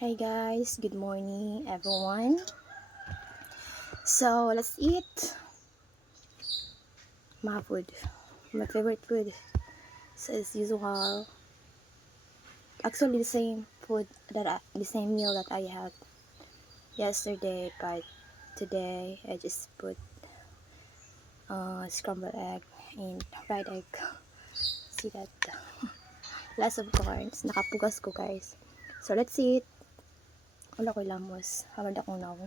Hi guys, good morning everyone. So let's eat my food, my favorite food. So as usual, actually the same food the same meal that I had yesterday, but today I just put scrambled egg and fried egg. See that? Lots of corns. Nakapugas ko guys. So let's eat. Wala ko lamos. Hamad akong naw.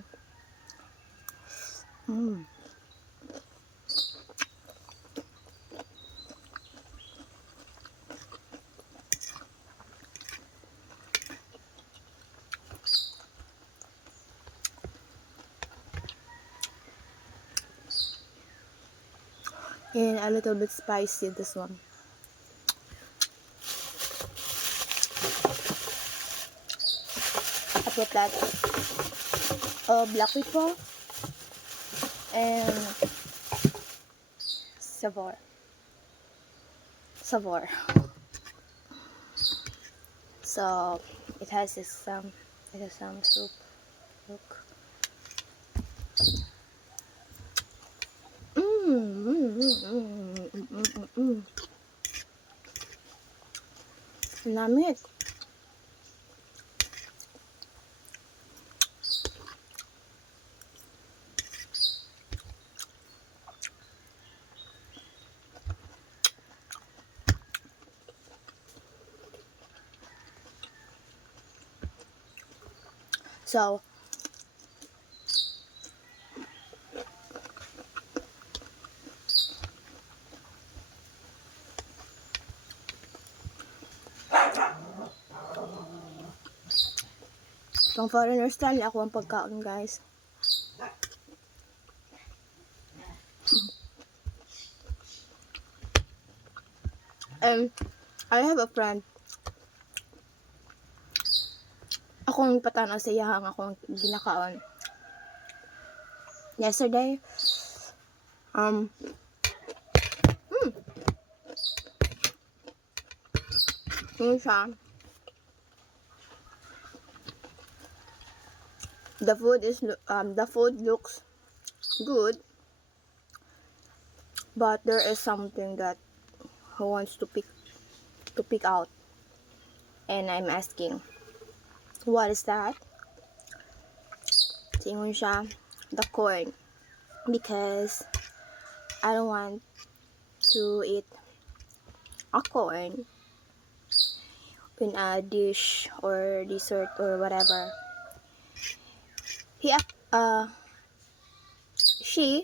And a little bit spicy this one. I put that black pepper and savor. So it has some soup. Look. Lamig. So pang foreigner style ako ang pagkaon guys. And I have a friend. Akong patanaw sa iyahang akong ginakaon. Yesterday, yun siya. The food looks good, but there is something that he wants to pick out, and I'm asking, what is that? Tingon siya, the corn, because I don't want to eat a corn in a dish or dessert or whatever. She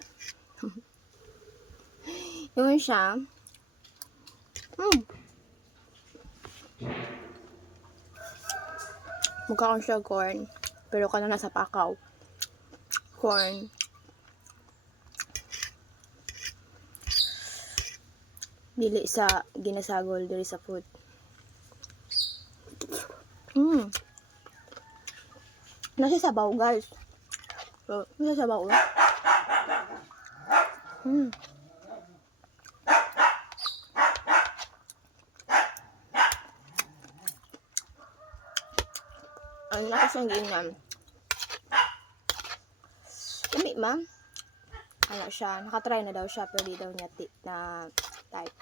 yun siya, magkakaon siya corn, pero kana nasa pakaw. Corn. Dili sa ginasagol dili sa food. Nasa sabaw guys. So, nasa sabaw. Ano na kasi ang ginam. Kami ma. Ano siya, nakatry na daw siya pero di daw niya na type.